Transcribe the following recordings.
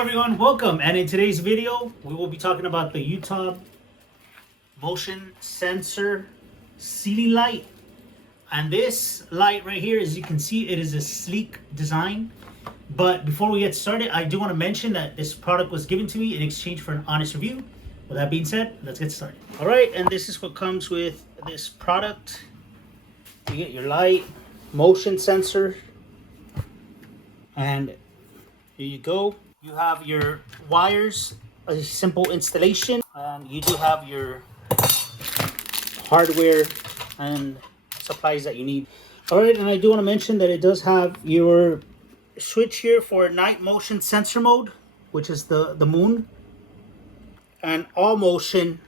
Hello everyone, welcome, and in today's video we will be talking about the Youtob motion sensor ceiling light. And this light right here, as you can see, it is a sleek design. But before we get started, I do want to mention that this product was given to me in exchange for an honest review. With that being said, let's get started. All right, and this is what comes with this product. You get your light, motion sensor, and here you go. You have your wires, a simple installation, and you do have your hardware and supplies that you need. All right, and I do want to mention that it does have your switch here for night motion sensor mode, which is the moon, and all motion,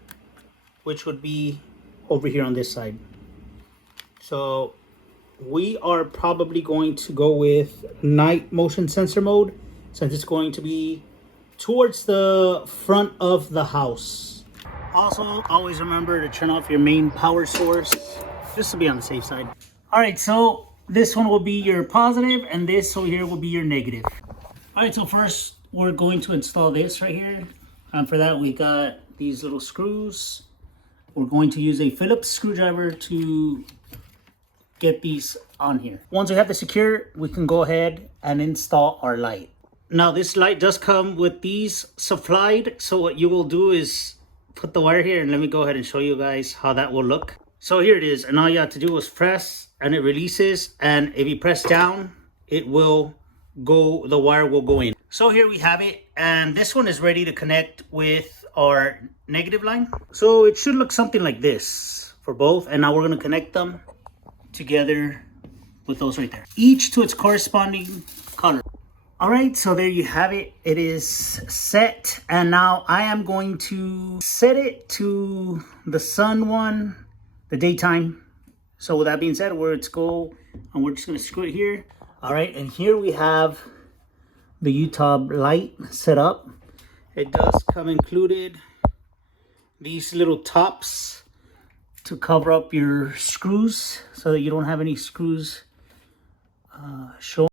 which would be over here on this side. So we are probably going to go with night motion sensor mode, since it's going to be towards the front of the house. Also, always remember to turn off your main power source, just to be on the safe side. All right, so this one will be your positive, and this over here will be your negative. All right, so first we're going to install this right here. And for that, we got these little screws. We're going to use a Phillips screwdriver to get these on here. Once we have this secure, we can go ahead and install our light. Now this light does come with these supplied, so what you will do is put the wire here, and let me go ahead and show you guys how that will look. So here it is, and all you have to do is press and it releases, and if you press down, it will go, the wire will go in. So here we have it, and this one is ready to connect with our negative line. So it should look something like this for both, and now we're going to connect them together with those right there, each to its corresponding color. All right, so there you have it. It is set, and now I am going to set it to the sun one, the daytime. So with that being said, let's go, and we're just gonna screw it here. All right, and here we have the Youtob light set up. It does come included these little tops to cover up your screws so that you don't have any screws showing.